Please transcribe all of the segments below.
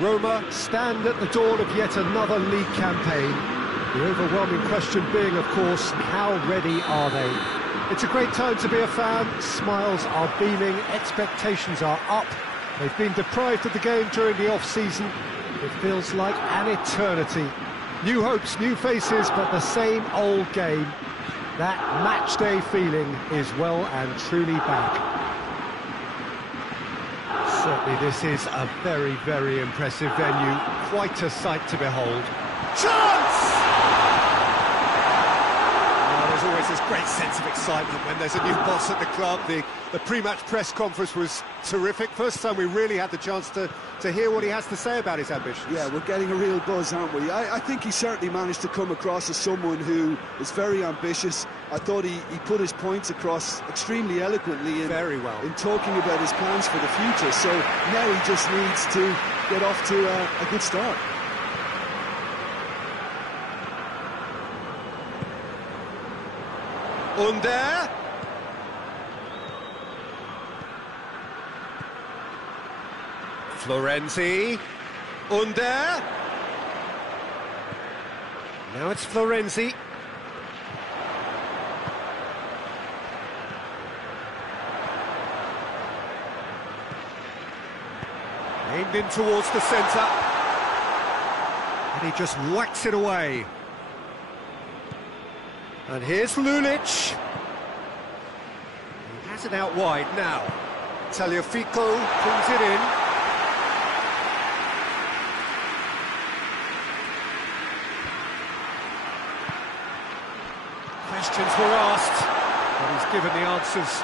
Roma stand at the dawn of yet another league campaign. The overwhelming question being, of course, how ready are they? It's a great time to be a fan. Smiles are beaming, expectations are up. They've been deprived of the game during the off-season. It feels like an eternity. New hopes, new faces, but the same old game. That match-day feeling is well and truly back. Certainly this is a very, very impressive venue. Quite a sight to behold. Chance! There's always this great sense of excitement when there's a new boss at the club. The pre-match press conference was terrific. First time we really had the chance to hear what he has to say about his ambitions. Yeah, we're getting a real buzz, aren't we? I think he certainly managed to come across as someone who is very ambitious. I thought he put his points across extremely eloquently Very well in talking about his plans for the future. So now he just needs to get off to a good start. Under. Florenzi. Under. Now it's Florenzi. Aimed in towards the centre. And he just whacks it away. And here's Lulic. He has it out wide now. Tagliafico brings it in. Questions were asked, but he's given the answers.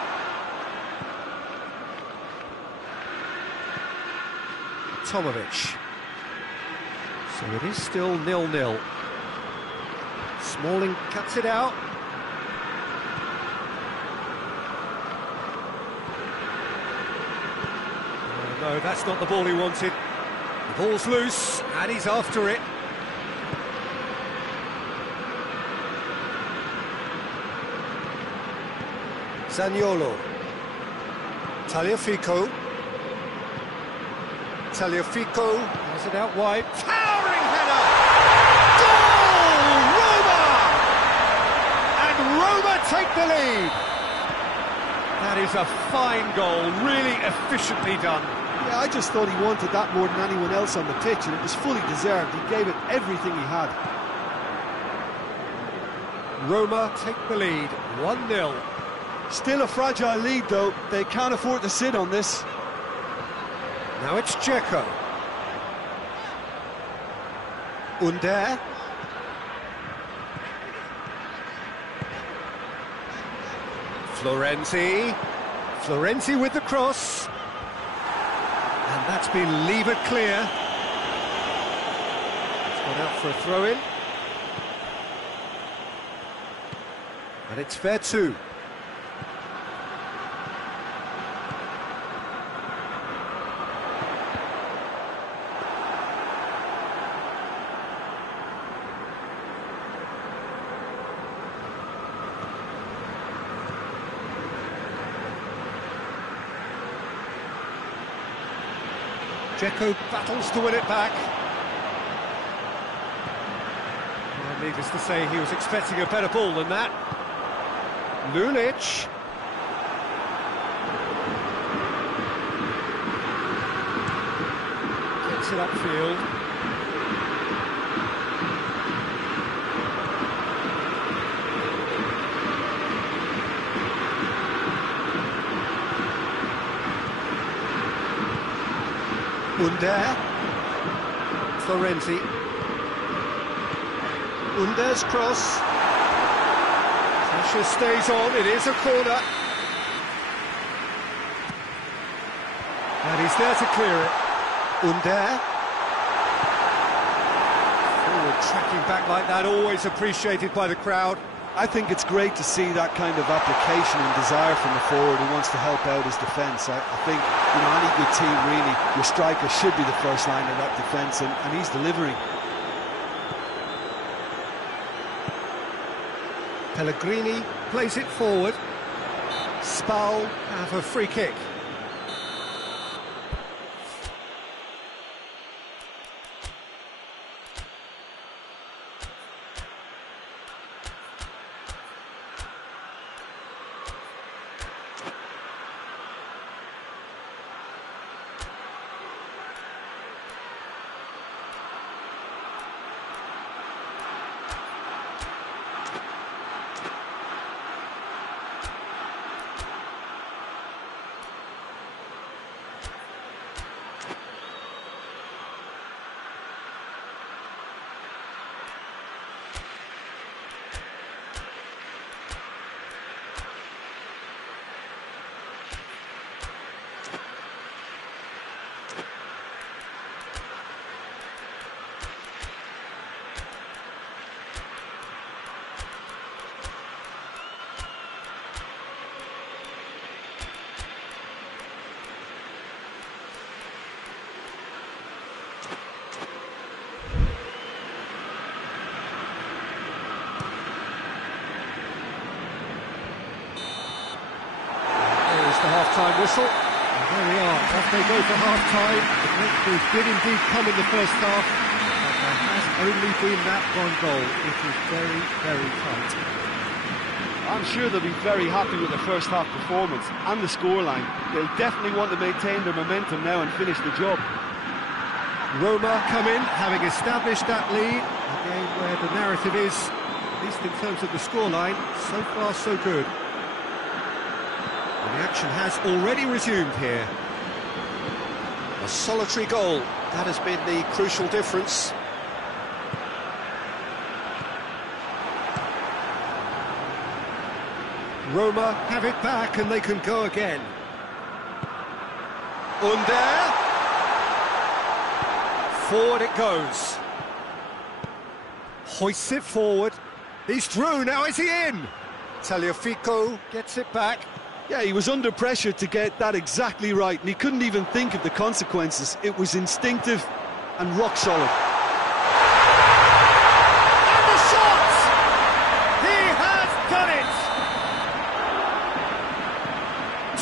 Tomovic. So it is still 0-0. Smalling cuts it out. Oh, no, that's not the ball he wanted. The ball's loose, and he's after it. Zaniolo. Tagliafico. Tagliafico has it out wide. Towering header! Goal! Roma! And Roma take the lead. That is a fine goal, really efficiently done. Yeah, I just thought he wanted that more than anyone else on the pitch, and it was fully deserved. He gave it everything he had. Roma take the lead, 1-0. Still a fragile lead, though. They can't afford to sit on this. Now it's Dzeko. Under. Florenzi. Florenzi with the cross. And that's been levered clear. It's gone out for a throw-in. And it's fair too. Dzeko battles to win it back. Well, needless to say, he was expecting a better ball than that. Lulic. Gets it upfield. Under. Florenzi. Under's cross. Pressure stays on, it is a corner. And he's there to clear it. Under. Forward tracking back like that, always appreciated by the crowd. I think it's great to see that kind of application and desire from the forward who wants to help out his defence. I think, you know, any good team, really, your striker should be the first line of that defence, and he's delivering. Pellegrini plays it forward. Spal have a free kick. whistle. And there we are, off they go for half-time. The breakthrough did indeed come in the first half, but there has only been that one goal. It was very, very tight. I'm sure they'll be very happy with their first half performance and the scoreline. They'll definitely want to maintain their momentum now and finish the job. Roma come in, having established that lead. A game where the narrative is, at least in terms of the scoreline, so far so good. And the action has already resumed here. A solitary goal, that has been the crucial difference. Roma have it back and they can go again. Under. Forward it goes. Hoists it forward. He's through, now is he in? Tagliafico gets it back. Yeah, he was under pressure to get that exactly right, and he couldn't even think of the consequences. It was instinctive and rock solid. And the shot! He has done it!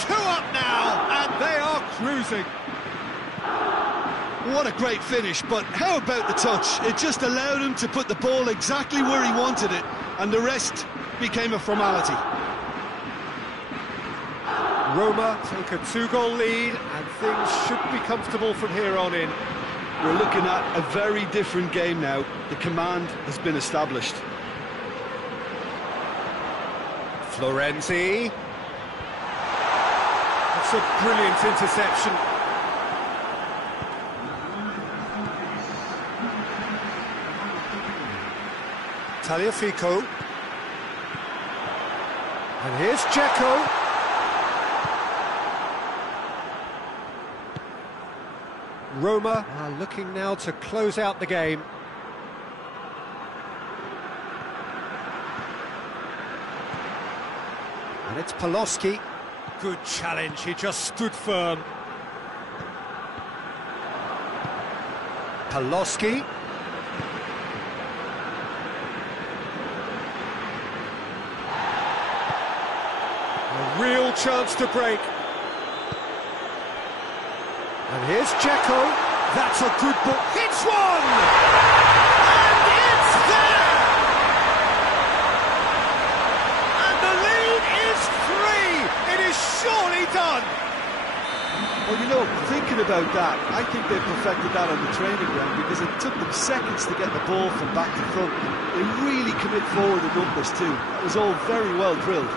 2 up now, and they are cruising. What a great finish, but how about the touch? It just allowed him to put the ball exactly where he wanted it, and the rest became a formality. Roma take a 2-goal lead, and things should be comfortable from here on in. We're looking at a very different game now. The command has been established. Florenzi. That's a brilliant interception. Tagliafico. And here's Dzeko. Roma are looking now to close out the game. And it's Paloschi. Good challenge, he just stood firm. Paloschi. A real chance to break. And here's Dzeko. That's a good ball. Hits one! And it's there! And the lead is 3! It is surely done! Well, you know, thinking about that, I think they perfected that on the training ground because it took them seconds to get the ball from back to front. They really commit forward in numbers too. That was all very well drilled.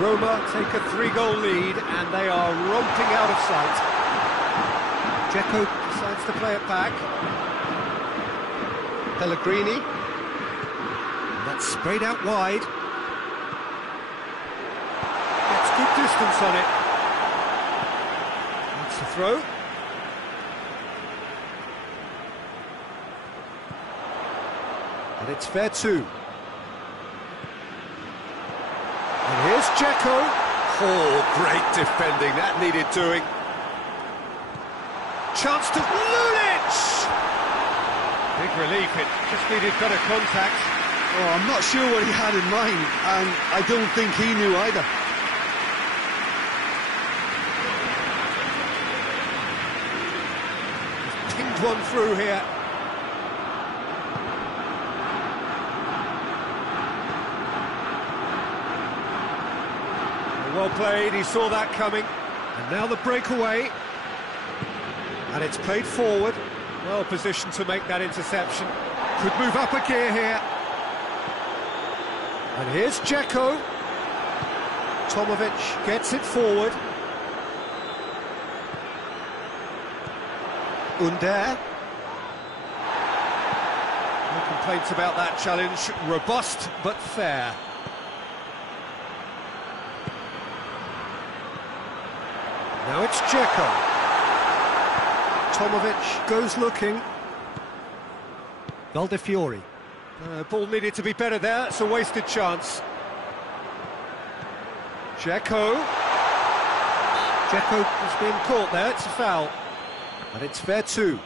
Roma take a 3-goal lead and they are romping out of sight. Dzeko decides to play it back. Pellegrini. And that's sprayed out wide. Gets good distance on it. That's the throw. And it's fair too. And here's Dzeko. Oh, great defending, that needed doing. Chance to Lulic! Big relief, it just needed better contact. Oh, I'm not sure what he had in mind, and I don't think he knew either. He's pinged one through here. Well played, he saw that coming. And now the breakaway. And it's played forward. Well positioned to make that interception. Could move up a gear here. And here's Dzeko. Tomovic gets it forward. Under. No complaints about that challenge. Robust but fair. Now it's Dzeko. Tomovic goes looking. Valdefiori. Ball needed to be better there, it's a wasted chance. Dzeko. Dzeko has been caught there, it's a foul. And it's fair too.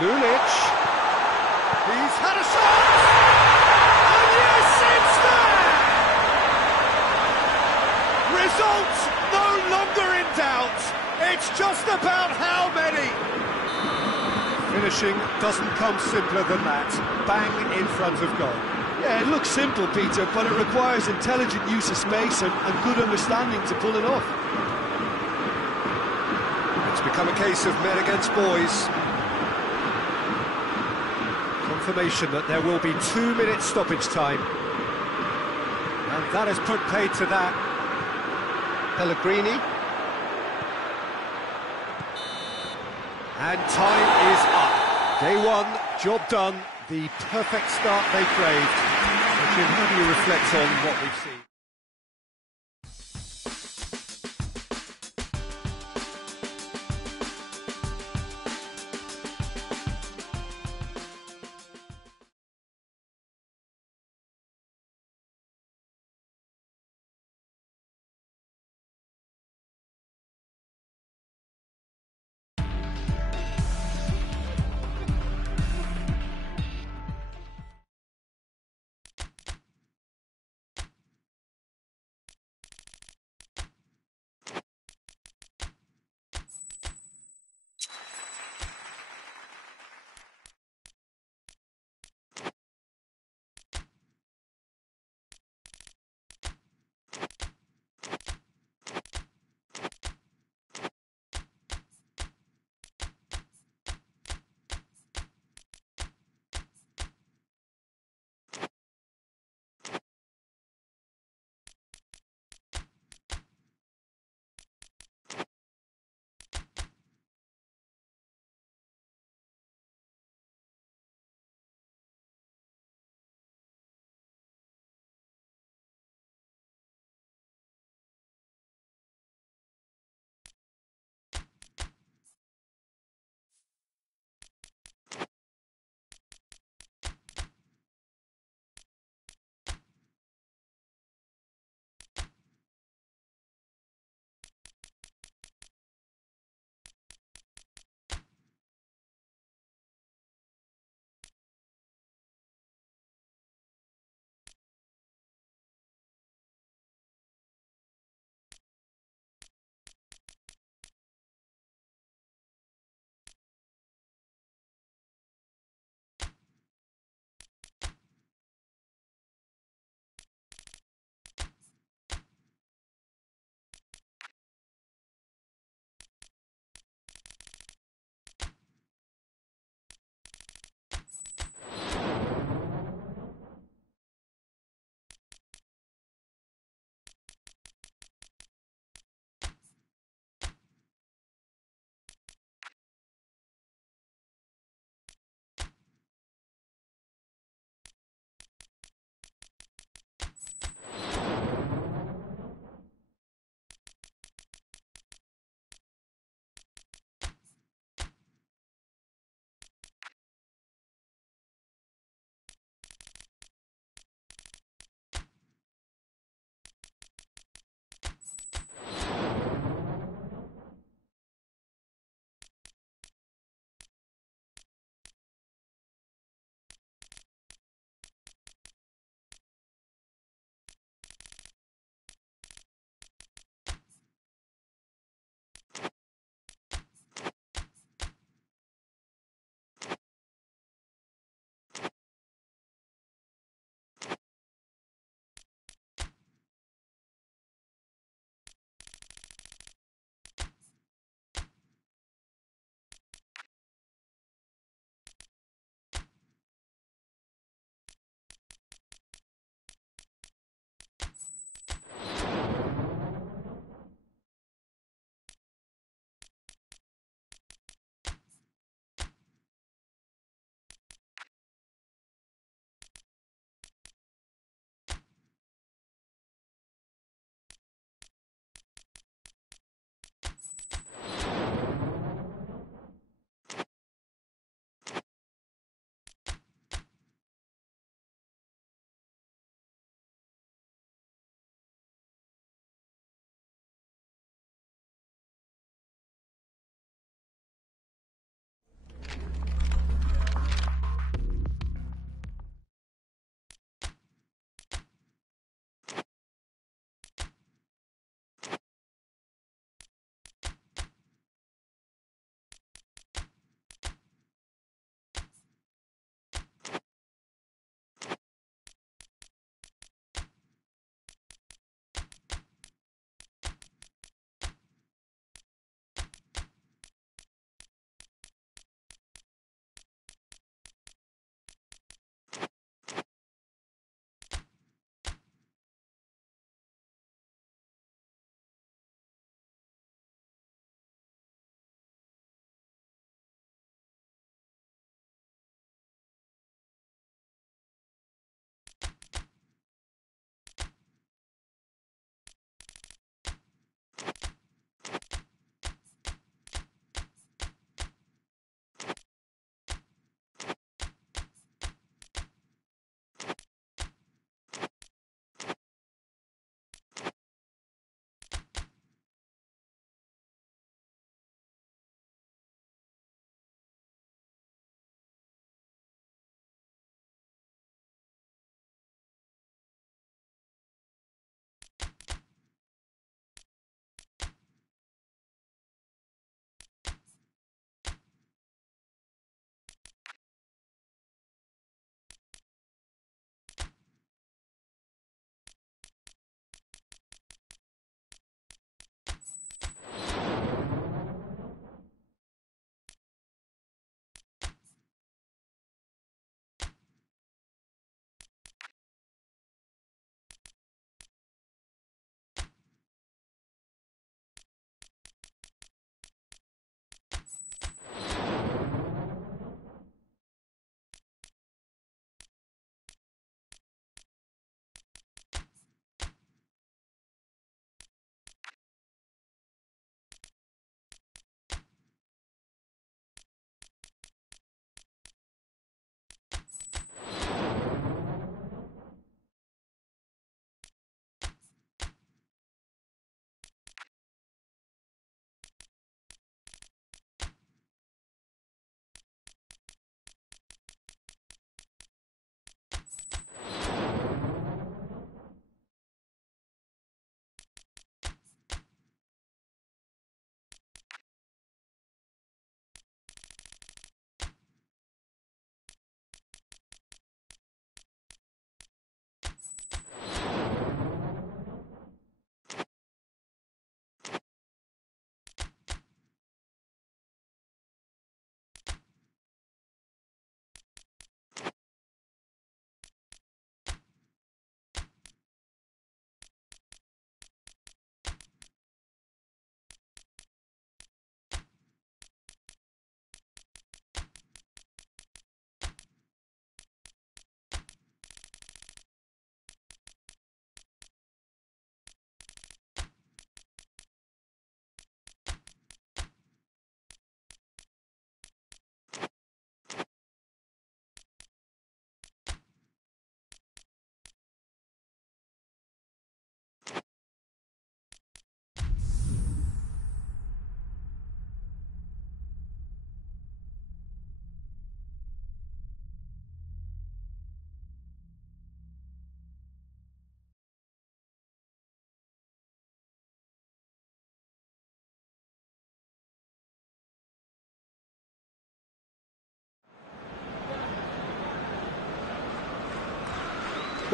Lulic. He's had a shot! And yes, it's there! Results no longer in doubt. It's just about how many. Finishing doesn't come simpler than that. Bang in front of goal. Yeah, it looks simple, Peter, but it requires intelligent use of space and good understanding to pull it off. It's become a case of men against boys. Confirmation that there will be 2 minutes stoppage time. And that has put paid to that. Pellegrini. And time is up. Day one, job done. The perfect start they craved. Jim, how do you reflect on what we've seen?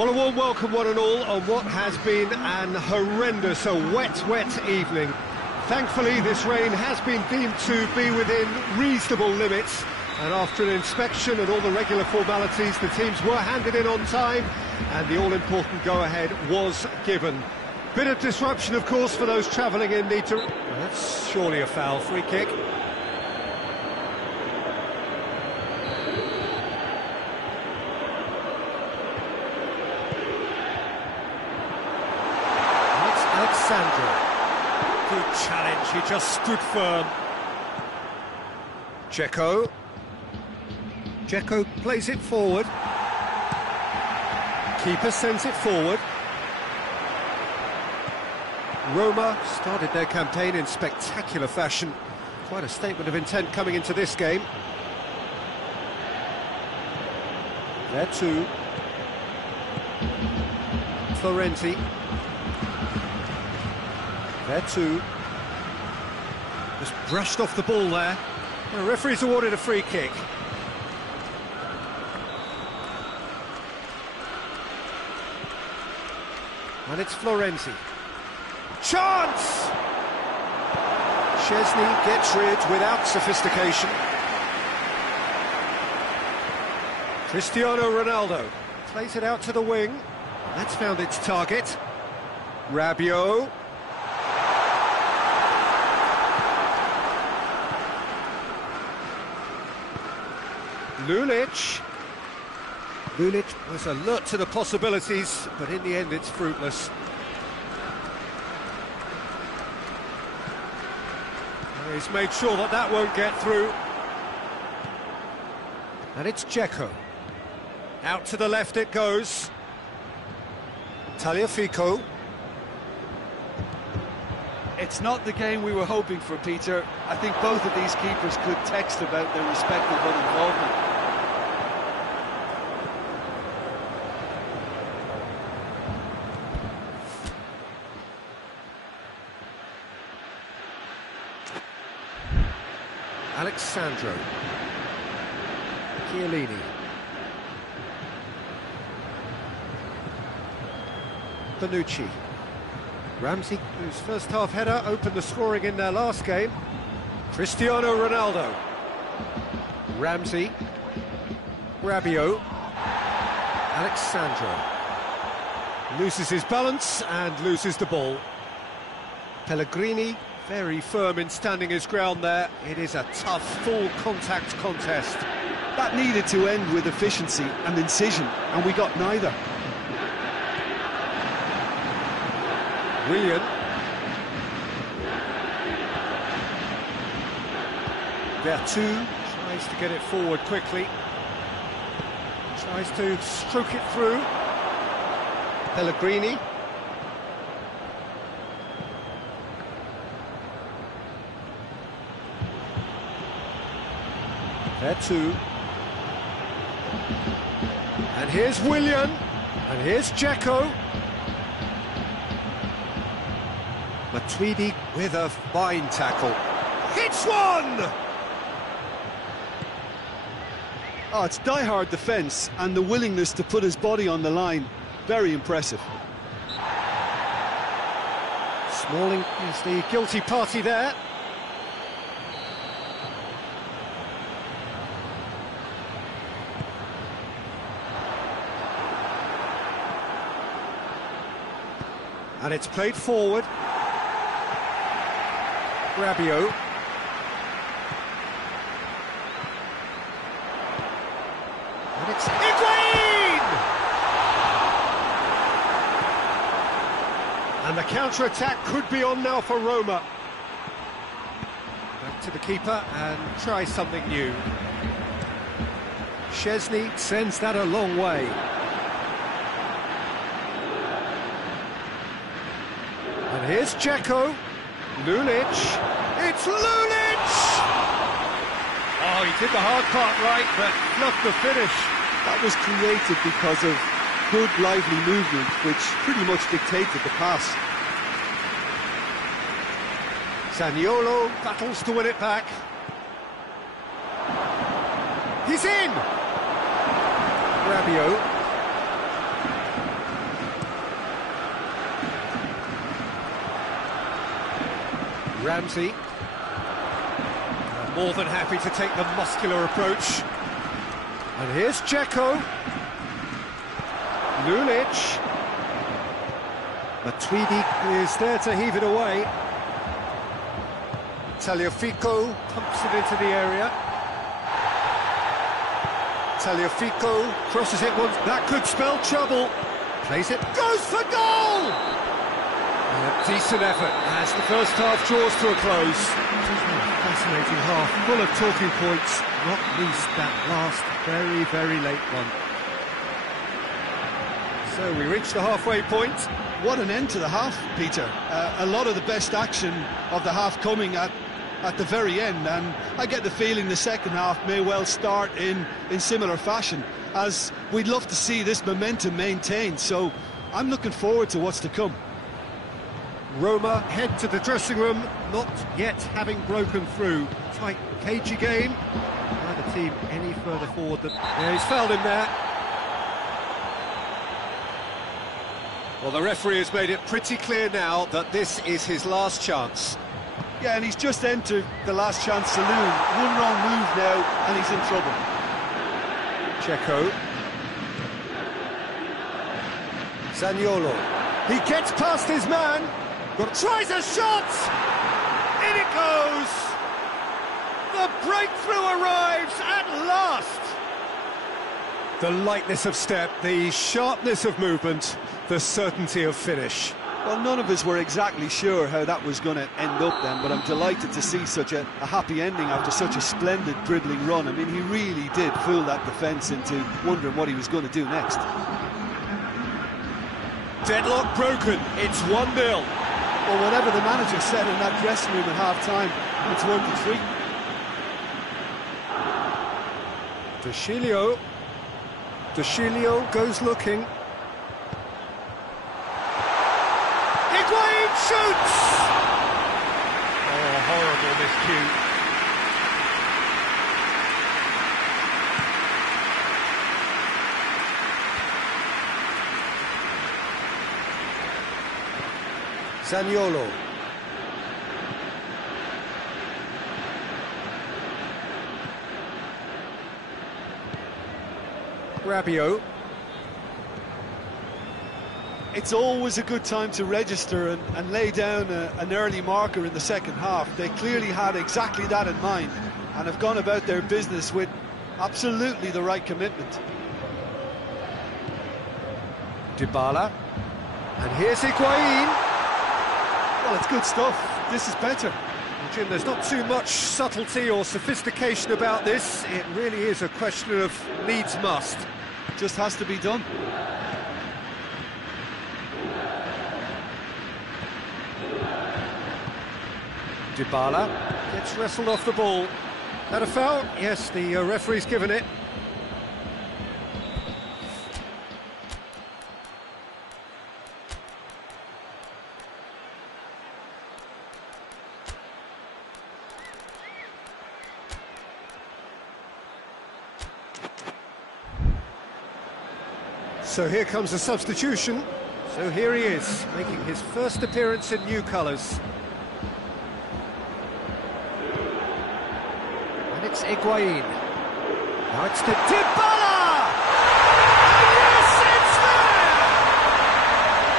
Well, a warm welcome, one and all, on what has been an horrendous, a wet evening. Thankfully, this rain has been deemed to be within reasonable limits, and after an inspection and all the regular formalities, the teams were handed in on time, and the all-important go-ahead was given. Bit of disruption, of course, for those travelling in need to... That's surely a foul. Free kick. Good challenge, he just stood firm. Dzeko plays it forward. Keeper sends it forward. Roma started their campaign in spectacular fashion. Quite a statement of intent coming into this game. There too. Florenti. There too. Just brushed off the ball there. The referee's awarded a free kick. And it's Florenti. Chance! Szczesny gets rid without sophistication. Cristiano Ronaldo plays it out to the wing. That's found its target. Rabiot. Lulic was alert to the possibilities, but in the end it's fruitless. He's made sure that that won't get through. And it's Dzeko. Out to the left it goes. Tagliafico. It's not the game we were hoping for, Peter. I think both of these keepers could text about their respective involvement. Alexandro. Chiellini. Bonucci. Ramsey, whose first half header opened the scoring in their last game. Cristiano Ronaldo. Ramsey. Rabiot. Alexandro. Loses his balance and loses the ball. Pellegrini, very firm in standing his ground there. It is a tough, full-contact contest. That needed to end with efficiency and incision, and we got neither. Willian. Vertu tries to get it forward quickly. Tries to stroke it through. Pellegrini. Vertu. And here's Willian. And here's Dzeko. Matuidi with a fine tackle. Hits one! Oh, it's die-hard defence and the willingness to put his body on the line. Very impressive. Smalling is the guilty party there. And it's played forward. Rabiot. And it's Higuain! And the counter-attack could be on now for Roma. Back to the keeper and try something new. Szczesny sends that a long way. And here's Dzeko. Lulic. It's Lulic! Oh, he did the hard part right, but not the finish. That was created because of good, lively movement, which pretty much dictated the pass. Zaniolo battles to win it back. He's in! Rabiot. Ramsey. More than happy to take the muscular approach. And here's Dzeko. Lulic. Matuidi is there to heave it away. Tagliafico pumps it into the area. Tagliafico crosses it once. That could spell trouble. Plays it. Goes for goal! Decent effort as the first half draws to a close. Fascinating half, full of talking points, not least that last very, very late one. So we reach the halfway point. What an end to the half, Peter. A lot of the best action of the half coming at the very end, and I get the feeling the second half may well start in similar fashion, as we'd love to see this momentum maintained, so I'm looking forward to what's to come. Roma head to the dressing room, not yet having broken through. Tight, cagey game. Neither team any further forward than... Yeah, he's fouled him there. Well, the referee has made it pretty clear now that this is his last chance. Yeah, and he's just entered the last chance saloon. One wrong move now, and he's in trouble. Dzeko. Zaniolo. He gets past his man. Tries a shot! In it goes! The breakthrough arrives at last! The lightness of step, the sharpness of movement, the certainty of finish. Well, none of us were exactly sure how that was going to end up then, but I'm delighted to see such a happy ending after such a splendid dribbling run. I mean, he really did fool that defence into wondering what he was going to do next. Deadlock broken, it's 1-0. Well, whatever the manager said in that dressing room at half-time, it's worth the treat. De Sciglio goes looking. Higuain shoots! Oh, horrible miscue. Zaniolo. Rabiot. It's always a good time to register and lay down an early marker in the second half. They clearly had exactly that in mind and have gone about their business with absolutely the right commitment. Dybala. And here's Higuain. Well, it's good stuff. This is better. Jim, there's not too much subtlety or sophistication about this. It really is a question of needs must. Just has to be done. Dybala gets wrestled off the ball. That a foul? Yes, the referee's given it. So here comes a substitution. So here he is, making his first appearance in new colours. And it's Higuain. Now it's to Dybala! Yes, it's there!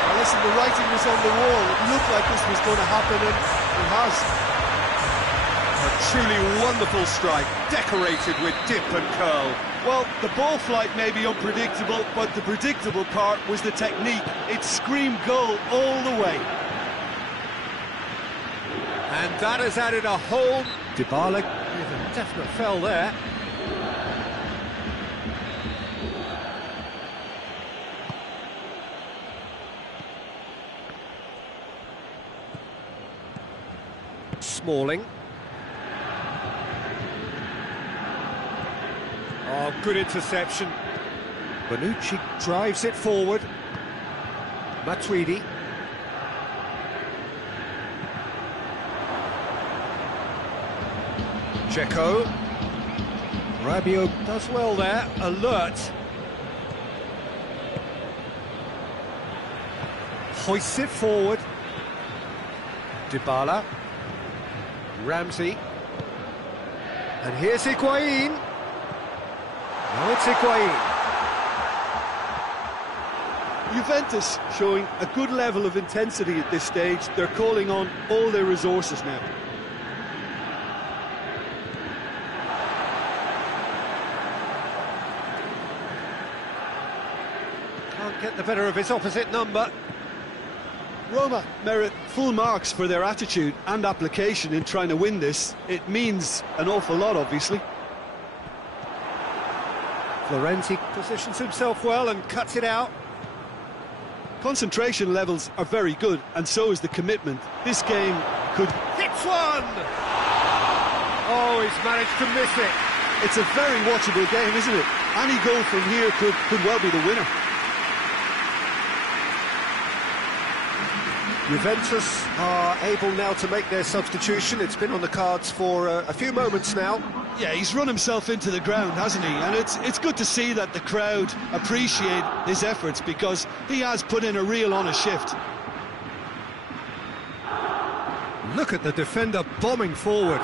Now listen, the writing was on the wall. It looked like this was going to happen, and it has. A truly wonderful strike, decorated with dip and curl. Well, the ball flight may be unpredictable, but the predictable part was the technique. It screamed goal all the way. And that has added a whole... Dybala with a definite foul there. Smalling. Oh, good interception. Bonucci drives it forward. Matuidi. Dzeko. Rabiot does well there, alert. Hoists it forward. Dybala. Ramsey. And here's Higuain. Now it's Higuain. Juventus showing a good level of intensity at this stage. They're calling on all their resources now. Can't get the better of his opposite number. Roma merit full marks for their attitude and application in trying to win this. It means an awful lot, obviously. Florenzi positions himself well and cuts it out. Concentration levels are very good, and so is the commitment. This game could... Hits one! Oh, he's managed to miss it. It's a very watchable game, isn't it? Any goal from here could well be the winner. Juventus are able now to make their substitution. It's been on the cards for a few moments now. Yeah, he's run himself into the ground, hasn't he? And it's good to see that the crowd appreciate his efforts, because he has put in a real honest shift. Look at the defender bombing forward.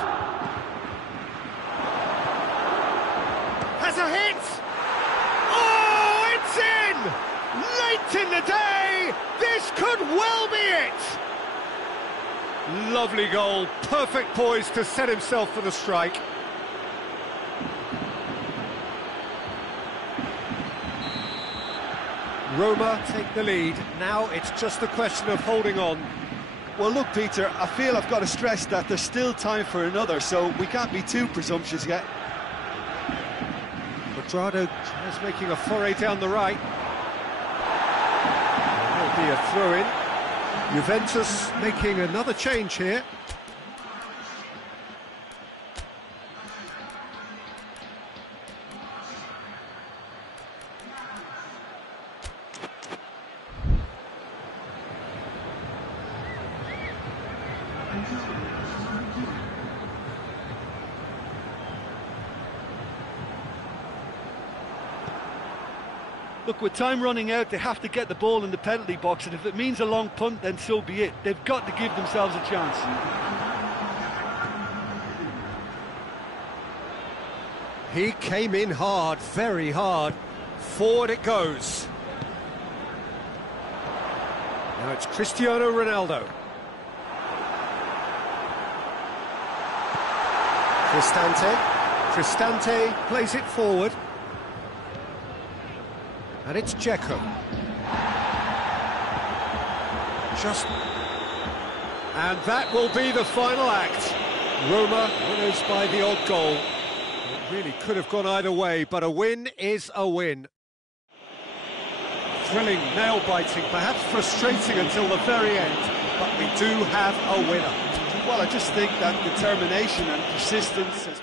Has a hit! Oh, it's in! Late in the day! This could well be it! Lovely goal, perfect poise to set himself for the strike. Roma take the lead. Now it's just a question of holding on. Well, look, Peter, I feel I've got to stress that there's still time for another, so we can't be too presumptuous yet. Quadrado is making a foray down the right. There'll be a throw-in. Juventus making another change here. Look, with time running out, they have to get the ball in the penalty box, and if it means a long punt, then so be it. They've got to give themselves a chance. He came in hard, very hard. Forward it goes. Now it's Cristiano Ronaldo. Cristante plays it forward. And it's Dzeko. And that will be the final act. Roma winners by the odd goal. It really could have gone either way, but a win is a win. Thrilling, nail-biting, perhaps frustrating until the very end, but we do have a winner. Well, I just think that determination and persistence has...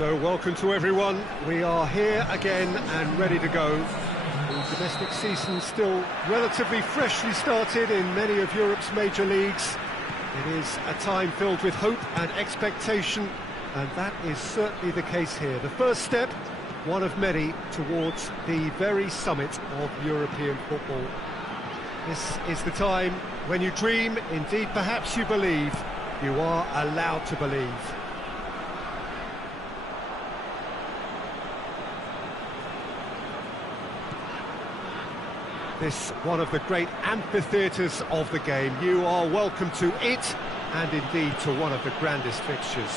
So welcome to everyone. We are here again and ready to go. The domestic season still relatively freshly started in many of Europe's major leagues. It is a time filled with hope and expectation, and that is certainly the case here. The first step, one of many, towards the very summit of European football. This is the time when you dream, indeed perhaps you believe, you are allowed to believe. This one of the great amphitheatres of the game. You are welcome to it, and indeed to one of the grandest fixtures.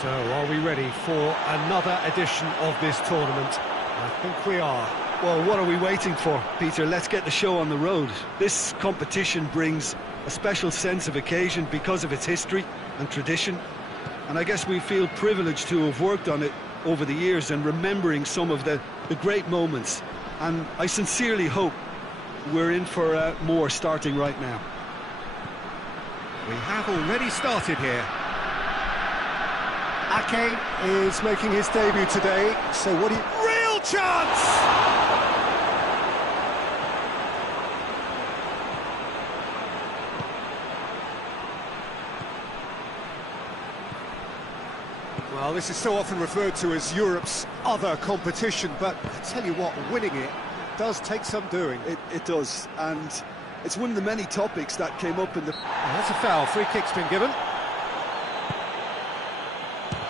So, are we ready for another edition of this tournament? I think we are. Well, what are we waiting for, Peter? Let's get the show on the road. This competition brings a special sense of occasion because of its history and tradition. And I guess we feel privileged to have worked on it over the years and remembering some of the great moments. And I sincerely hope we're in for more starting right now. We have already started here. Ake is making his debut today, so what do you... Real chance! Well, this is so often referred to as Europe's other competition, but I tell you what, winning it does take some doing. It does, and it's one of the many topics that came up in the... Oh, that's a foul. Free kick's been given.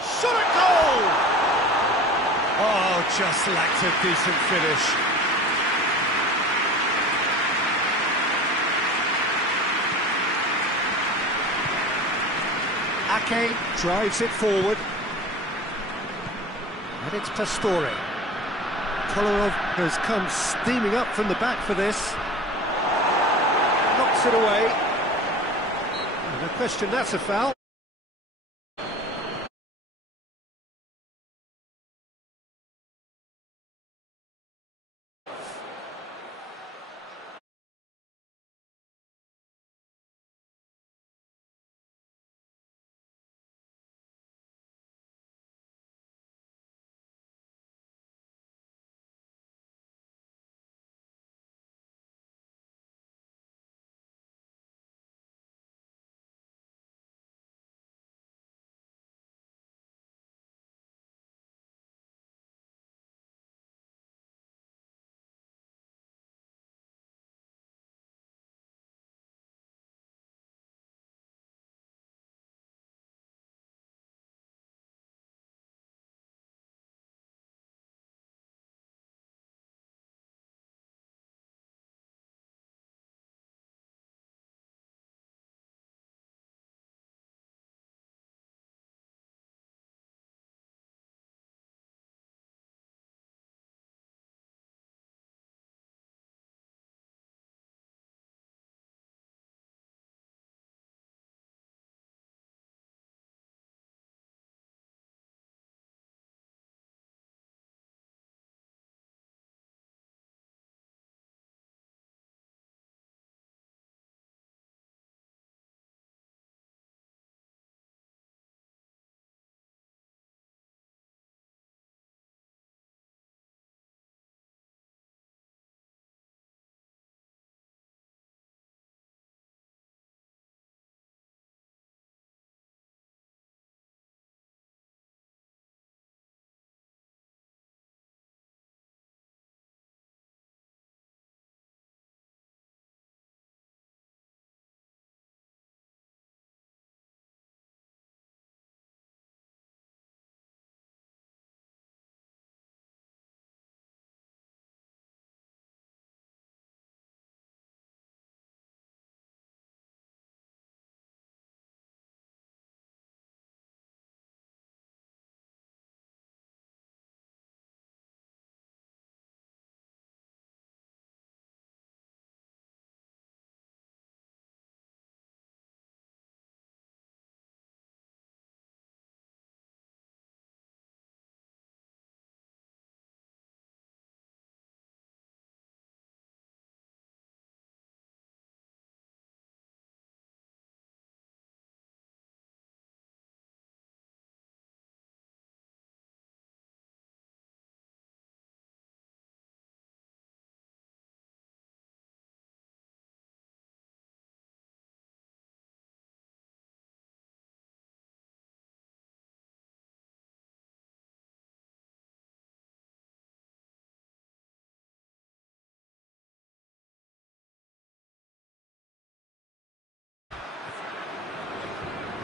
Shot at goal! Oh, just lacked a decent finish. Ake drives it forward. And it's Pastore. Kolarov has come steaming up from the back for this. Knocks it away. No question, that's a foul.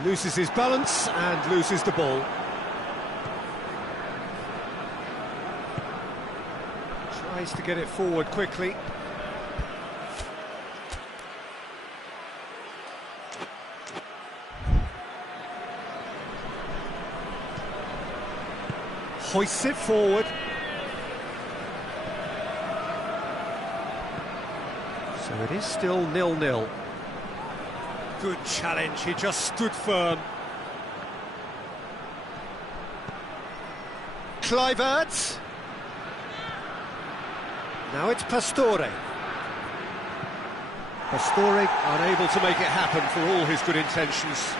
Loses his balance and loses the ball. Tries to get it forward quickly. Hoists it forward. So it is still 0-0. Good challenge, he just stood firm. Kluivert. Now it's Pastore. Pastore unable to make it happen for all his good intentions.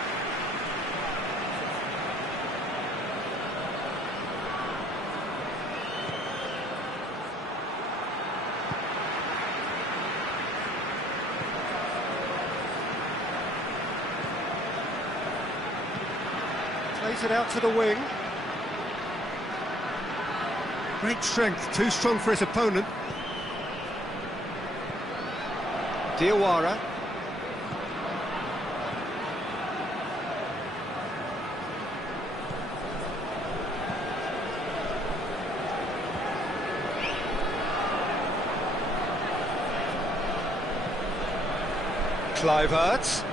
Plays it out to the wing. Great strength, too strong for his opponent. Diawara. Kluivert.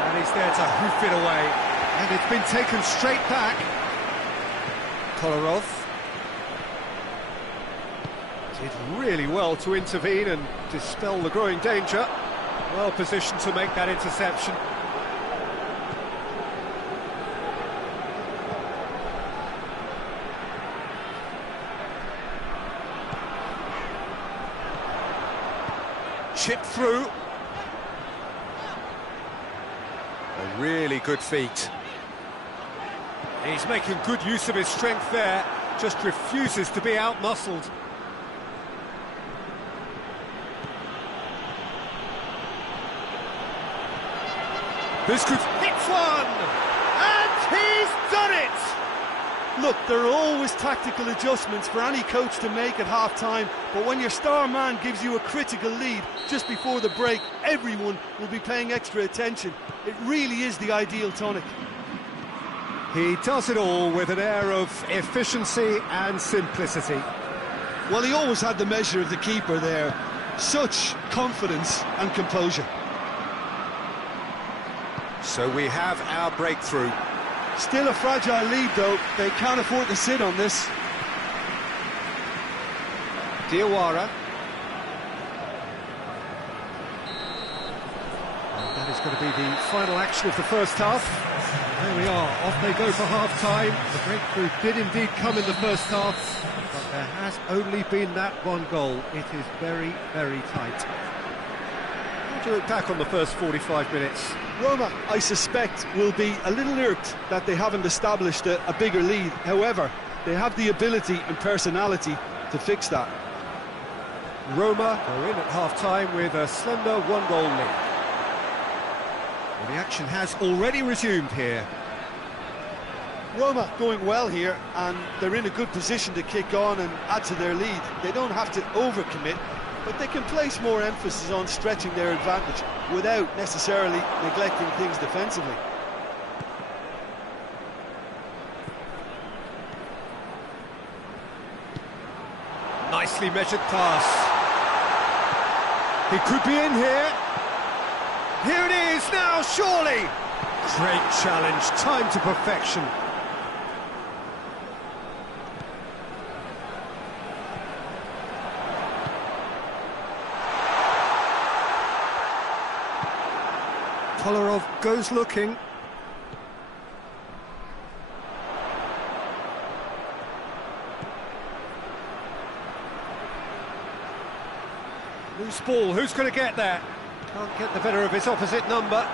And he's there to hoof it away. And it's been taken straight back. Kolarov. Did really well to intervene and dispel the growing danger. Well positioned to make that interception. Chip through. A really good feat. He's making good use of his strength there, just refuses to be out-muscled. This could hit one! And he's done it! Look, there are always tactical adjustments for any coach to make at half-time, but when your star man gives you a critical lead just before the break, everyone will be paying extra attention. It really is the ideal tonic. He does it all with an air of efficiency and simplicity. Well, he always had the measure of the keeper there. Such confidence and composure. So we have our breakthrough. Still a fragile lead, though. They can't afford to sit on this. Diawara. And that is going to be the final action of the first half. There we are, off they go for half-time. The breakthrough did indeed come in the first half, but there has only been that one goal. It is very, very tight. How do you look back on the first 45 minutes? Roma, I suspect, will be a little irked that they haven't established a bigger lead. However, they have the ability and personality to fix that. Roma go in at half-time with a slender one-goal lead. Well, the action has already resumed here. Roma going well here, and they're in a good position to kick on and add to their lead. They don't have to overcommit, but they can place more emphasis on stretching their advantage without necessarily neglecting things defensively. Nicely measured pass. He could be in here. Here it is now, surely! Great challenge, time to perfection. Kolarov goes looking. Loose ball, who's going to get that? Can't get the better of his opposite number.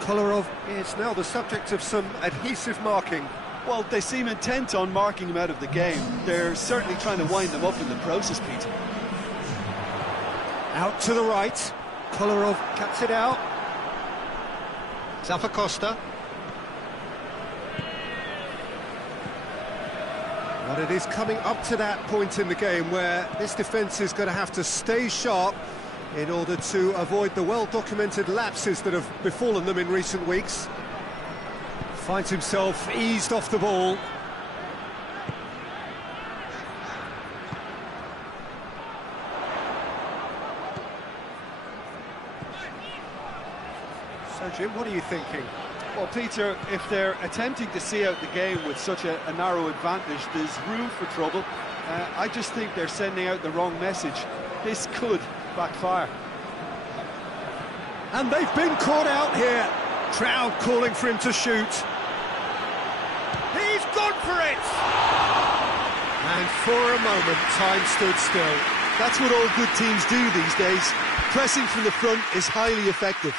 Kolarov is now the subject of some adhesive marking. Well, they seem intent on marking him out of the game. They're certainly trying to wind him up in the process, Peter. Out to the right. Kolarov cuts it out. Zappacosta. But it is coming up to that point in the game where this defence is going to have to stay sharp in order to avoid the well-documented lapses that have befallen them in recent weeks. Finds himself eased off the ball. So, Jim, what are you thinking? Well, Peter, if they're attempting to see out the game with such a narrow advantage, there's room for trouble. I just think they're sending out the wrong message. This could backfire. And they've been caught out here. Crowd calling for him to shoot. He's gone for it! And for a moment, time stood still. That's what all good teams do these days. Pressing from the front is highly effective.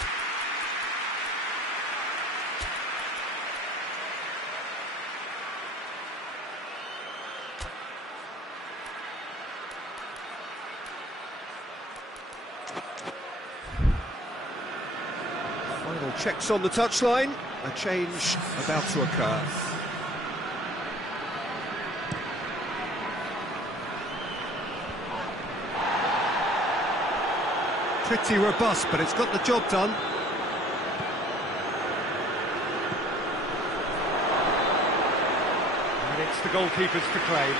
Final checks on the touchline. A change about to occur. Pretty robust, but it's got the job done. And it's the goalkeepers to claim.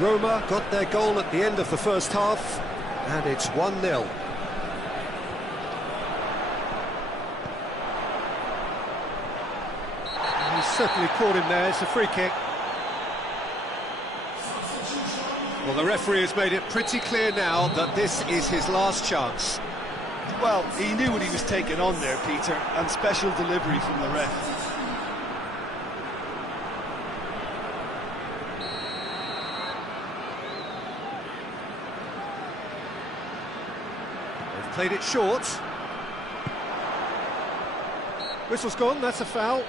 Roma got their goal at the end of the first half, and it's 1-0. He's certainly caught him there. It's a free kick. Well, the referee has made it pretty clear now that this is his last chance. Well, he knew what he was taking on there, Peter, and special delivery from the ref. They've played it short. Whistle's gone, that's a foul.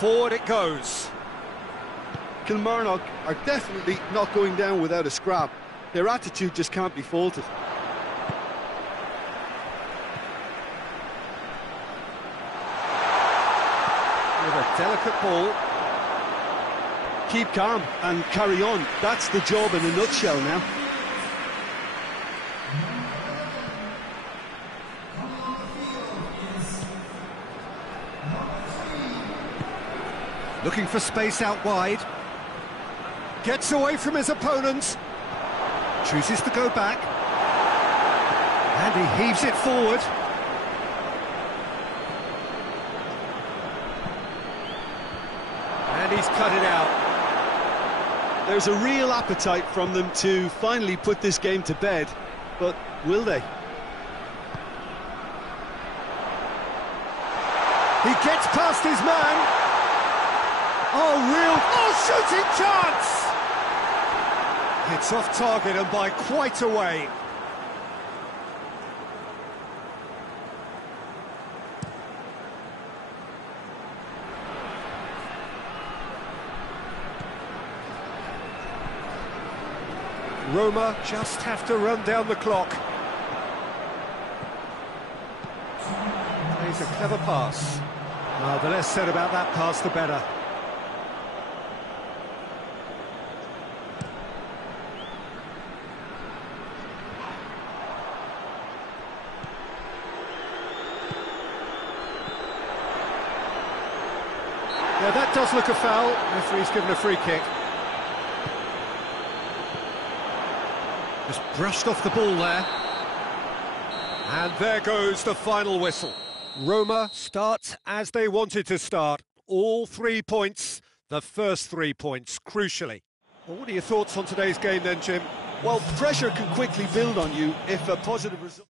Forward it goes. Kilmarnock are definitely not going down without a scrap. Their attitude just can't be faulted. With a delicate ball. Keep calm and carry on. That's the job in a nutshell now. Looking for space out wide. Gets away from his opponent. Chooses to go back. And he heaves it forward. And he's cut it out. There's a real appetite from them to finally put this game to bed, but will they? He gets past his man. Shooting chance! It's off target and by quite a way. Roma just have to run down the clock. Plays a clever pass. Well, the less said about that pass, the better. Yeah, that does look a foul. Referee's given a free kick. Just brushed off the ball there. And there goes the final whistle. Roma start as they wanted to start. All 3 points, the first 3 points, crucially. Well, what are your thoughts on today's game then, Jim? Well, pressure can quickly build on you if a positive result...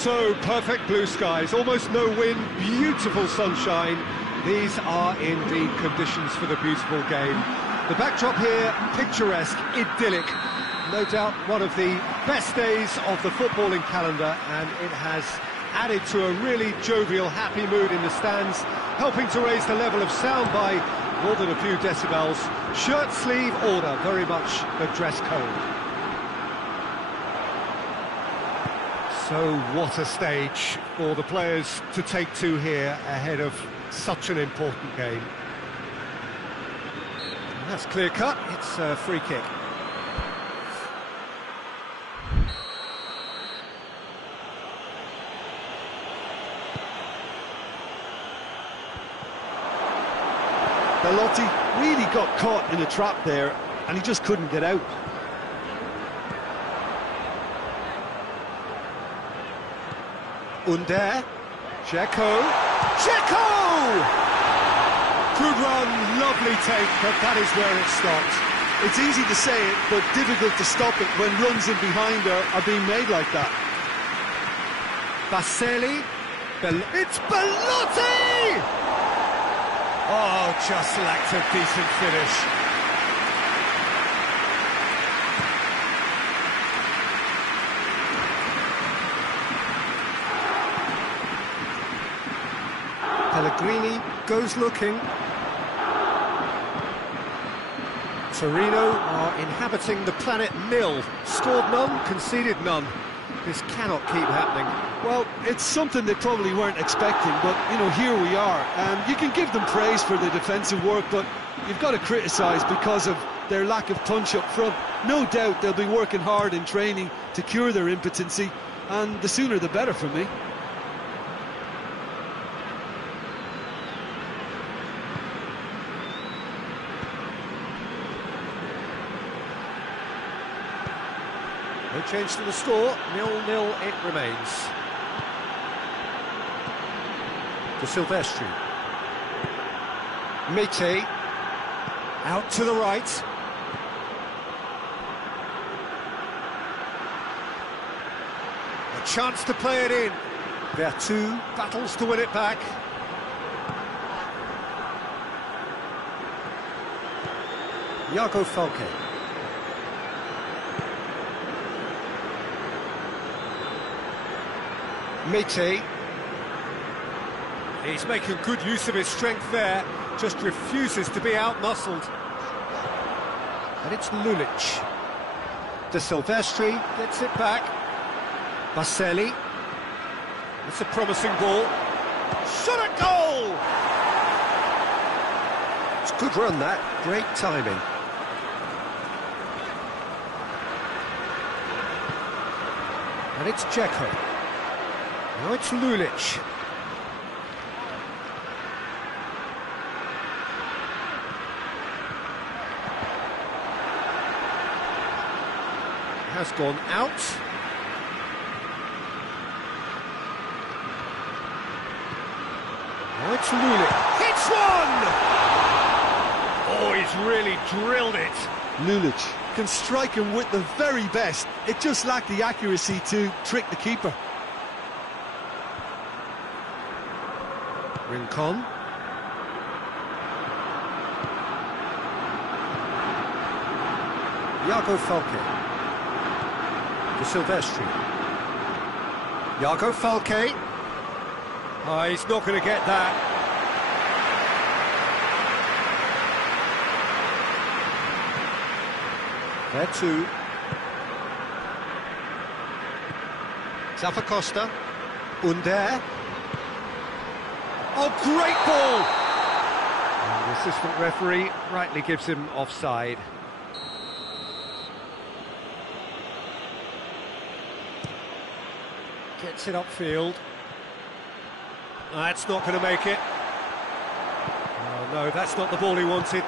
So, perfect blue skies, almost no wind, beautiful sunshine. These are indeed conditions for the beautiful game. The backdrop here, picturesque, idyllic. No doubt one of the best days of the footballing calendar, and it has added to a really jovial, happy mood in the stands, helping to raise the level of sound by more than a few decibels. Shirt sleeve order, very much the dress code. So what a stage for the players to take to here ahead of such an important game. And that's clear cut, it's a free kick. Belotti really got caught in a trap there, and he just couldn't get out. Under, Dzeko! Good run, lovely take, but that is where it stopped. It's easy to say it, but difficult to stop it when runs in behind are being made like that. Baselli, it's Belotti! Oh, just lacked a decent finish. Pellegrini goes looking. Torino are inhabiting the planet nil. Scored none, conceded none. This cannot keep happening. Well, it's something they probably weren't expecting, but, you know, here we are. You can give them praise for the defensive work, but you've got to criticise because of their lack of punch up front. No doubt they'll be working hard in training to cure their impotency, and the sooner the better for me. No change to the score, 0-0 it remains. De Silvestri. Mite. Out to the right. A chance to play it in. There are two battles to win it back. Iago Falque. Mite. He's making good use of his strength there, just refuses to be out-muscled. And it's Lulic. De Silvestri gets it back. Baselli. It's a promising ball. Shot at goal! It's a good run, that. Great timing. And it's Dzeko. Now it's Lulic. Has gone out. Now it's Lulic. Hits one! Oh, he's really drilled it. Lulic can strike him with the very best. It just lacked the accuracy to trick the keeper. Rincon. Iago Falque. De Silvestri. Iago Falque. Oh, he's not going to get that. There too. Zappacosta. Under. Oh, great ball! And the assistant referee rightly gives him offside. Gets it upfield. That's not going to make it. Oh no, that's not the ball he wanted.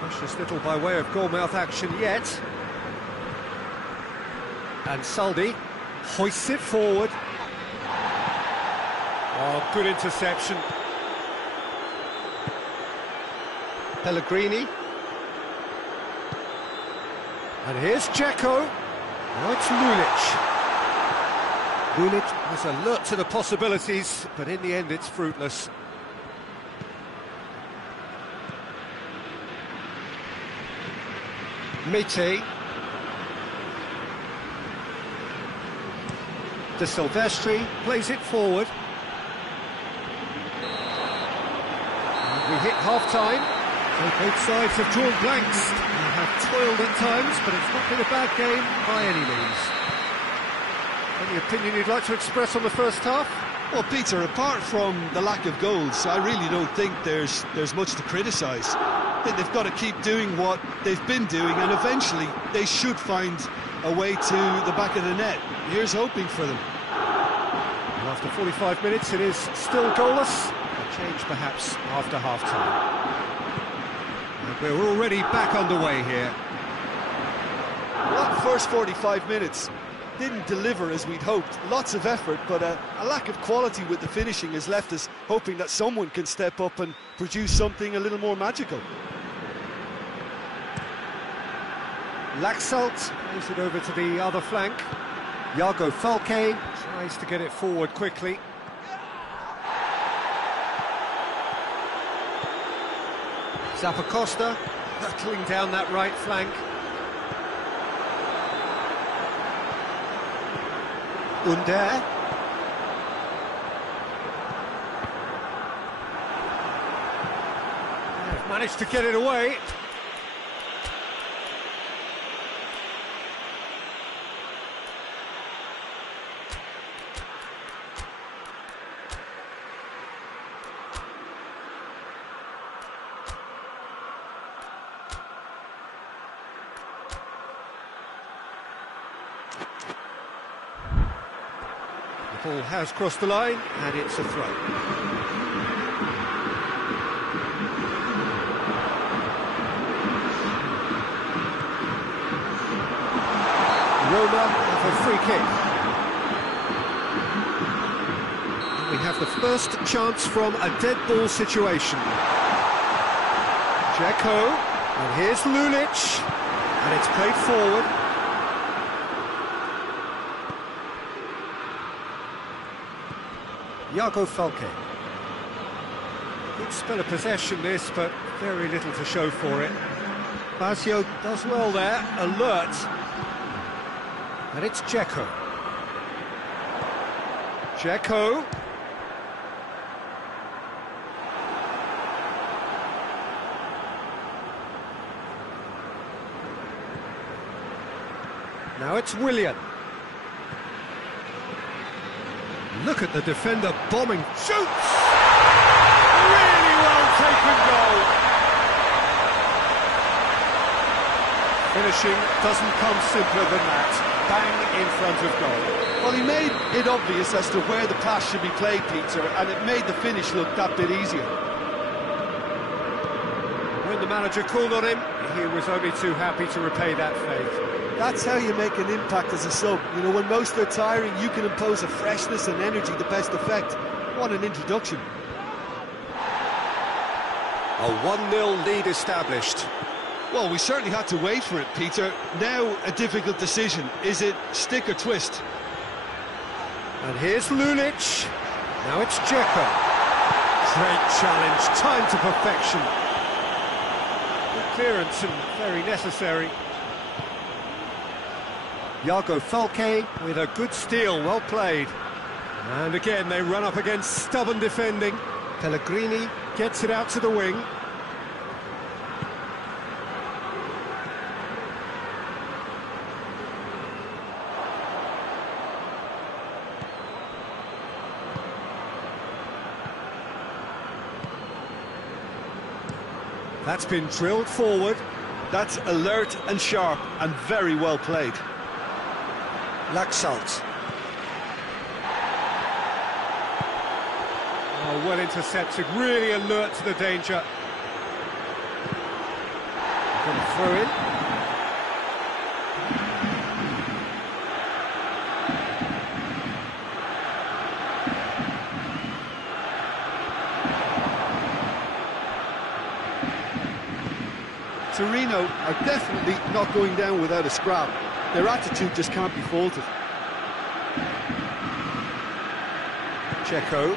Precious little by way of goalmouth action yet. And Saldi hoists it forward. Oh, good interception. Pellegrini. And here's Dzeko. Now it's Lulic. Lulic was alert to the possibilities, but in the end it's fruitless. Mite. De Silvestri plays it forward. And we hit half-time. So both sides have drawn blanks. They have toiled at times, but it's not been a bad game by any means. Any opinion you'd like to express on the first half? Well, Peter, apart from the lack of goals, I really don't think there's much to criticise. I think they've got to keep doing what they've been doing, and eventually they should find a way to the back of the net. Here's hoping for them. And after 45 minutes, it is still goalless. A change perhaps after half-time. And we're already back underway here. Well, that first 45 minutes didn't deliver as we'd hoped. Lots of effort, but a lack of quality with the finishing has left us hoping that someone can step up and produce something a little more magical. Laxalt plays it over to the other flank. Iago Falque tries to get it forward quickly. Zappacosta hurtling down that right flank. Under. They've managed to get it away. The ball has crossed the line, and it's a throw. Roma have a free kick. And we have the first chance from a dead ball situation. Dzeko, and here's Lulic, and it's played forward. Iago Falque. Good spell of possession this, but very little to show for it. Basio does well there, alert. And it's Dzeko. Dzeko. Now it's Willian. Look at the defender bombing. Shoots! Really well taken goal. Finishing doesn't come simpler than that. Bang in front of goal. Well, he made it obvious as to where the pass should be played, Peter, and it made the finish look that bit easier. When the manager called on him, he was only too happy to repay that favour. That's how you make an impact as a sub. You know, when most are tiring, you can impose a freshness and energy to best effect. What an introduction. A 1-0 lead established. Well, we certainly had to wait for it, Peter. Now a difficult decision. Is it stick or twist? And here's Lulic. Now it's Dzeko. Great challenge, time to perfection. Good clearance and very necessary. Iago Falque with a good steal, well played. And again they run up against stubborn defending. Pellegrini gets it out to the wing. That's been drilled forward. That's alert and sharp and very well played. Laxalt. Oh, well intercepted, really alert to the danger. Going to throw in. Torino are definitely not going down without a scrap. Their attitude just can't be faulted. Checo.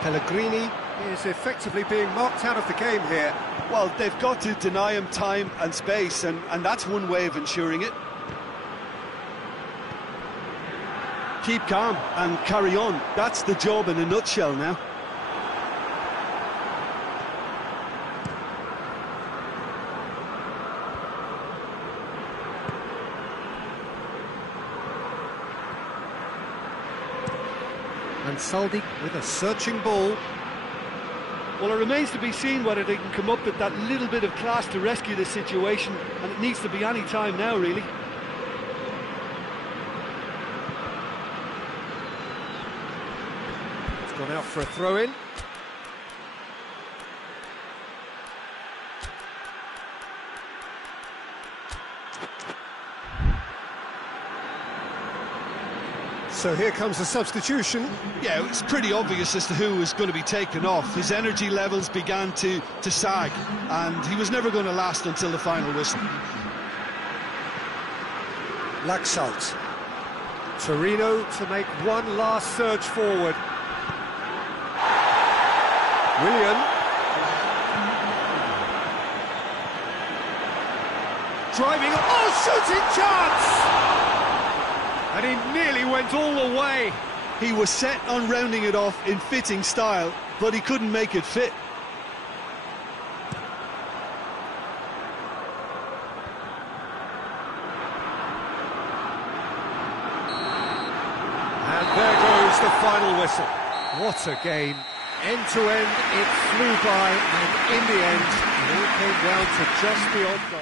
Pellegrini is effectively being marked out of the game here. Well, they've got to deny him time and space, and that's one way of ensuring it. Keep calm and carry on. That's the job in a nutshell now. And Saldi with a searching ball. Well, it remains to be seen whether they can come up with that little bit of class to rescue this situation, and it needs to be any time now, really. It's gone out for a throw-in. So here comes the substitution. Yeah, it was pretty obvious as to who was going to be taken off. His energy levels began to sag, and he was never going to last until the final whistle. Laxalt. Torino to make one last surge forward. Willian. Driving, shooting chance! And he nearly went all the way. He was set on rounding it off in fitting style, but he couldn't make it fit. And there goes the final whistle. What a game. End to end, it flew by, and in the end, it all came down to just the odd goal.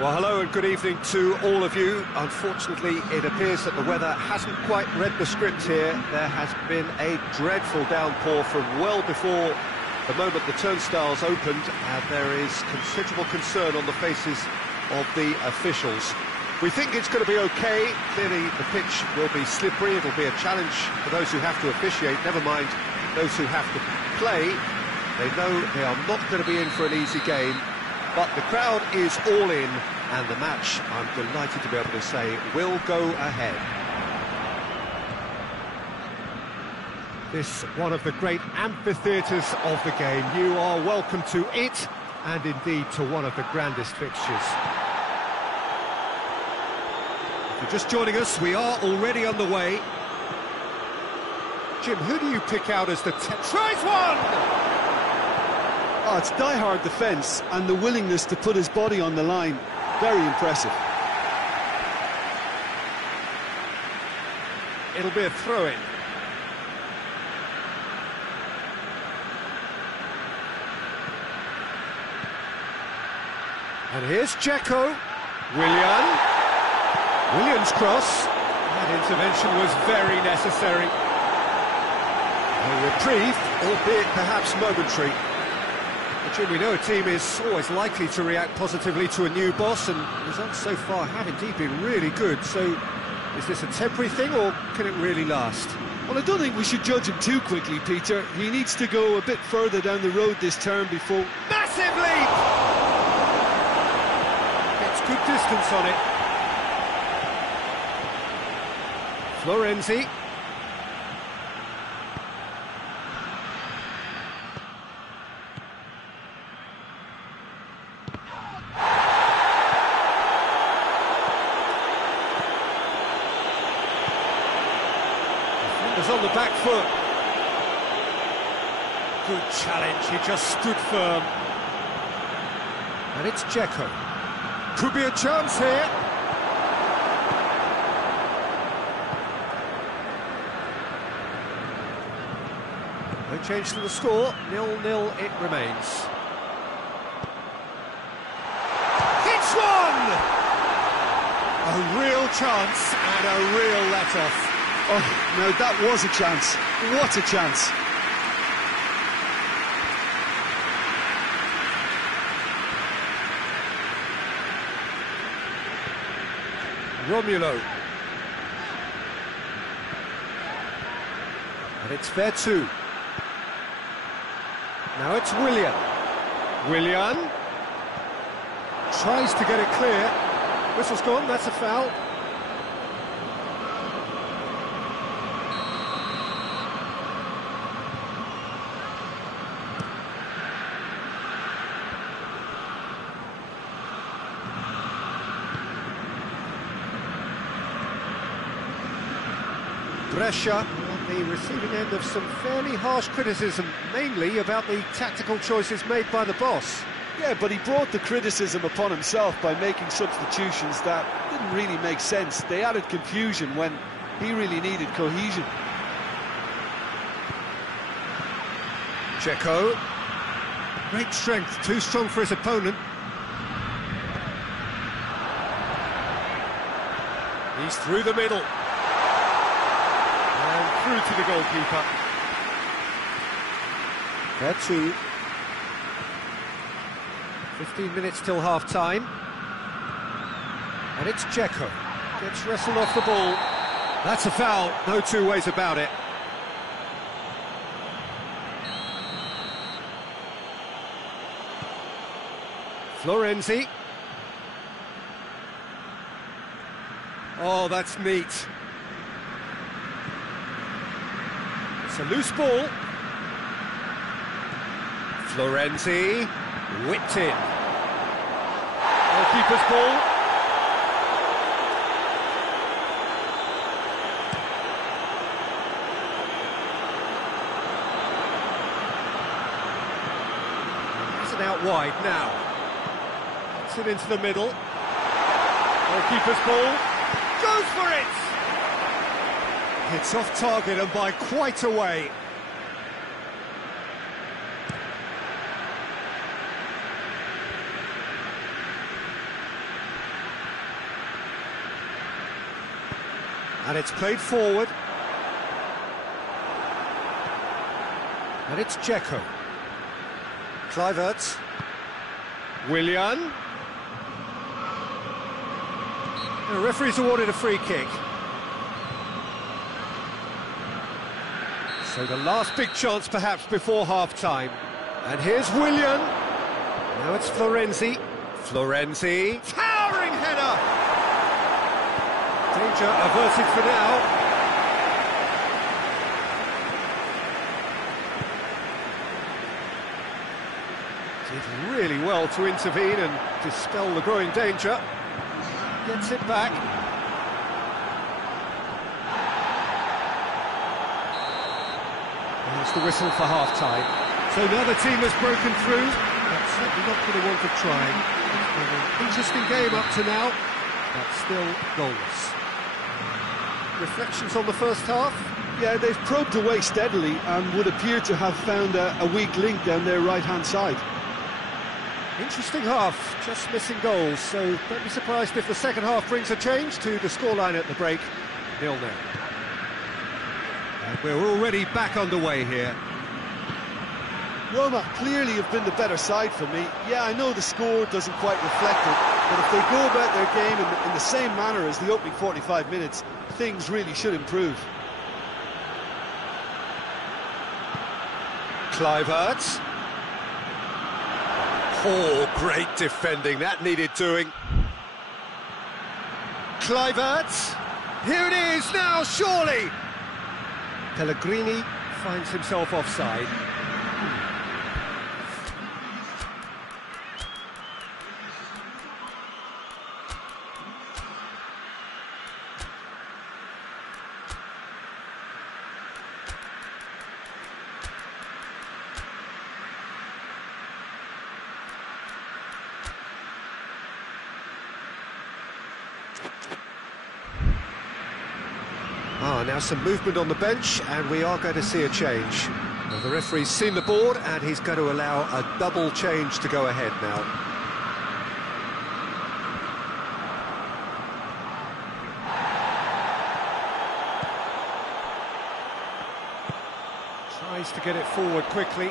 Well, hello and good evening to all of you. Unfortunately, it appears that the weather hasn't quite read the script here. There has been a dreadful downpour from well before the moment the turnstiles opened, and there is considerable concern on the faces of the officials. We think it's going to be okay. Clearly, the pitch will be slippery. It'll be a challenge for those who have to officiate, never mind those who have to play. They know they are not going to be in for an easy game, but the crowd is all in, and the match, I'm delighted to be able to say, will go ahead. This one of the great amphitheatres of the game. You are welcome to it, and indeed to one of the grandest fixtures. If you're just joining us, we are already underway. Jim, who do you pick out as the tries one? Oh, it's die-hard defence and the willingness to put his body on the line. Very impressive. It'll be a throw-in. And here's Dzeko. Willian's cross. That intervention was very necessary. A reprieve, albeit perhaps momentary. But Jim, we know a team is always likely to react positively to a new boss, and the results so far have indeed been really good. So, is this a temporary thing, or can it really last? Well, I don't think we should judge him too quickly, Peter. He needs to go a bit further down the road this term before... Massive leap! Good distance on it. Florenzi. Defenders on the back foot. Good challenge, he just stood firm. And it's Dzeko. Could be a chance here. No change to the score, 0-0 it remains. Hits one! A real chance and a real let-off. Oh, no, that was a chance. What a chance. Romulo. And it's Vertu. Now it's Willian tries to get it clear. Whistle's gone, that's a foul. Brescia on the receiving end of some fairly harsh criticism, mainly about the tactical choices made by the boss. Yeah, but he brought the criticism upon himself by making substitutions that didn't really make sense. They added confusion when he really needed cohesion. Dzeko. Great strength, too strong for his opponent. He's through the middle. And through to the goalkeeper. Vertu. 15 minutes till half-time. And it's Dzeko. Gets wrestled off the ball. That's a foul, no two ways about it. Florenzi. Oh, that's neat. It's a loose ball. Florenzi. Whipped in. Goalkeeper's ball. It's an out wide now. It's it into the middle. Goalkeeper's ball. Goes for it! It's off target and by quite a way. And it's played forward. And it's Dzeko. Kluivert. Willian. The referee's awarded a free kick. So the last big chance perhaps before half-time. And here's Willian. Now it's Florenzi. Florenzi. Towering header! Danger averted for now. Did really well to intervene and dispel the growing danger. Gets it back. There's the whistle for half-time. So now the team has broken through, but certainly not going to want to try. It's been an interesting game up to now, but still goalless. Reflections on the first half? Yeah, they've probed away steadily and would appear to have found a weak link down their right-hand side. Interesting half, just missing goals, so don't be surprised if the second half brings a change to the scoreline at the break, 0-0. And we're already back underway here. Roma clearly have been the better side for me. Yeah, I know the score doesn't quite reflect it, but if they go about their game in the same manner as the opening 45 minutes, things really should improve. Kluivert. Oh, great defending, that needed doing. Kluivert. Here it is now, surely! Pellegrini finds himself offside. Now some movement on the bench, and we are going to see a change. Now, the referee's seen the board, and he's going to allow a double change to go ahead now. Tries to get it forward quickly.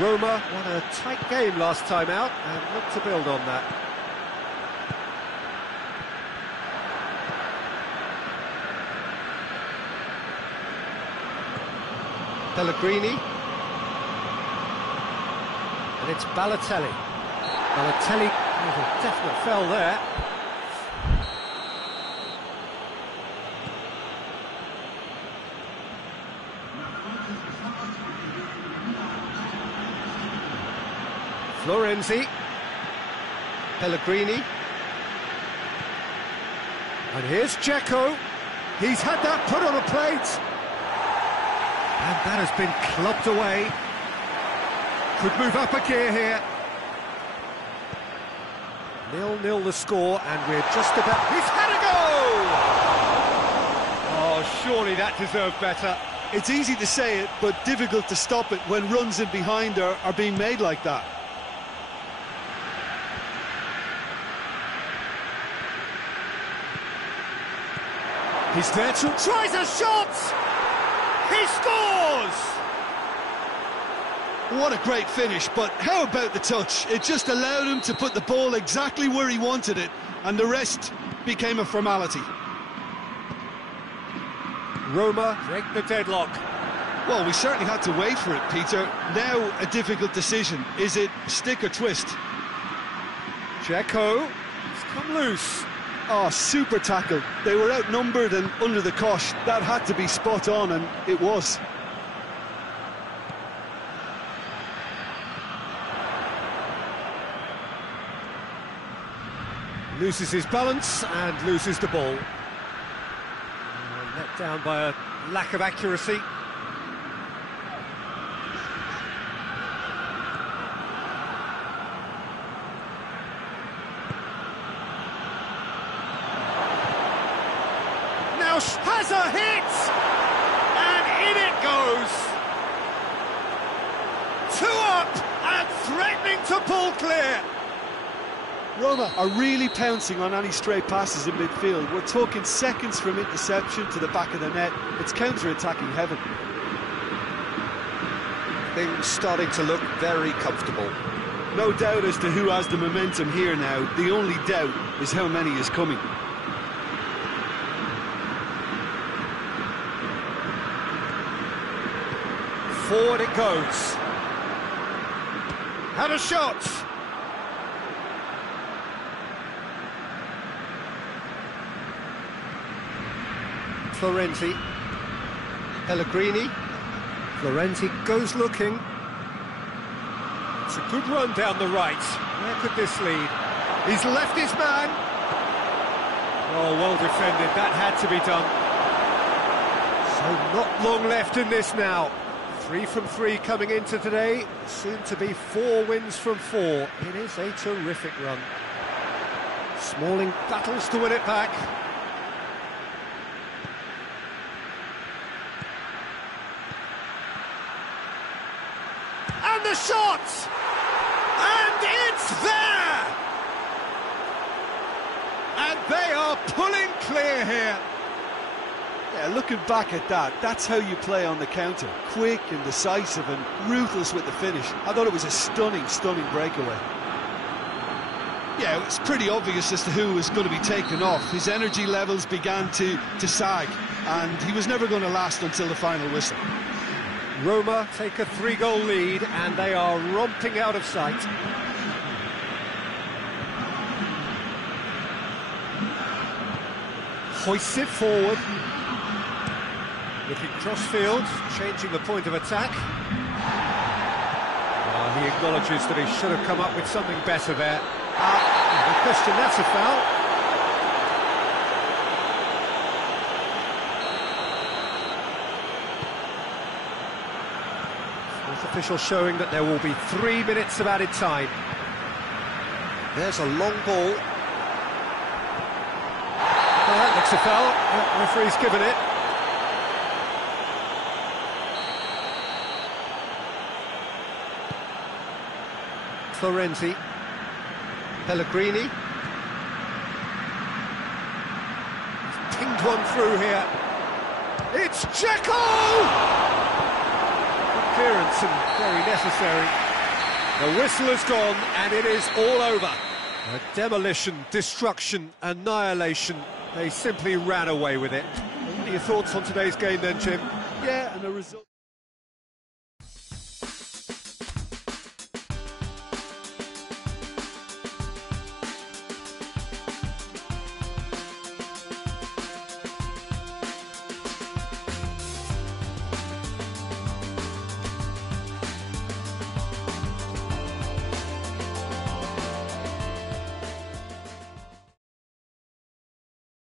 Roma won a tight game last time out and look to build on that. Pellegrini. And it's Balotelli. Balotelli with a definite foul there. Florenzi, Pellegrini, and here's Dzeko. He's had that put on a plate, and that has been clubbed away. Could move up a gear here. 0-0 the score, and we're just about... He's had a goal! Oh, surely that deserved better. It's easy to say it, but difficult to stop it when runs in behind are being made like that. He's there to... Tries a shot! He scores! What a great finish, but how about the touch? It just allowed him to put the ball exactly where he wanted it, and the rest became a formality. Roma break the deadlock. Well, we certainly had to wait for it, Peter. Now a difficult decision. Is it stick or twist? Dzeko, he's come loose. Oh, super tackle. They were outnumbered and under the cosh. That had to be spot on, and it was. Loses his balance and loses the ball. Let down by a lack of accuracy. Has a hit, and in it goes. 2 up and threatening to pull clear. Roma are really pouncing on any stray passes in midfield. We're talking seconds from interception to the back of the net. It's counter-attacking heaven. Things starting to look very comfortable. No doubt as to who has the momentum here now. The only doubt is how many is coming. Forward it goes. Had a shot. Florenzi. Pellegrini. Florenzi goes looking. It's a good run down the right. Where could this lead? He's left his man. Oh, well defended. That had to be done. So not long left in this now. 3 from 3 coming into today. Soon to be 4 wins from 4. It is a terrific run. Smalling battles to win it back. And the shot! And it's there! And they are pulling clear here. Yeah, looking back at that, that's how you play on the counter. Quick and decisive and ruthless with the finish. I thought it was a stunning, stunning breakaway. Yeah, it's pretty obvious as to who was going to be taken off. His energy levels began to sag, and he was never going to last until the final whistle. Roma take a 3-goal lead, and they are romping out of sight. Hoists it forward. Looking cross-field, changing the point of attack. He acknowledges that he should have come up with something better there. No question, that's a foul. Fourth official showing that there will be 3 minutes of added time. There's a long ball. Oh, that looks a foul. The referee's given it. Florenzi. Pellegrini. He's pinged one through here. It's Dzeko! Good clearance and very necessary. The whistle has gone and it is all over. A demolition, destruction, annihilation. They simply ran away with it. What are your thoughts on today's game then, Jim? Yeah, and the result...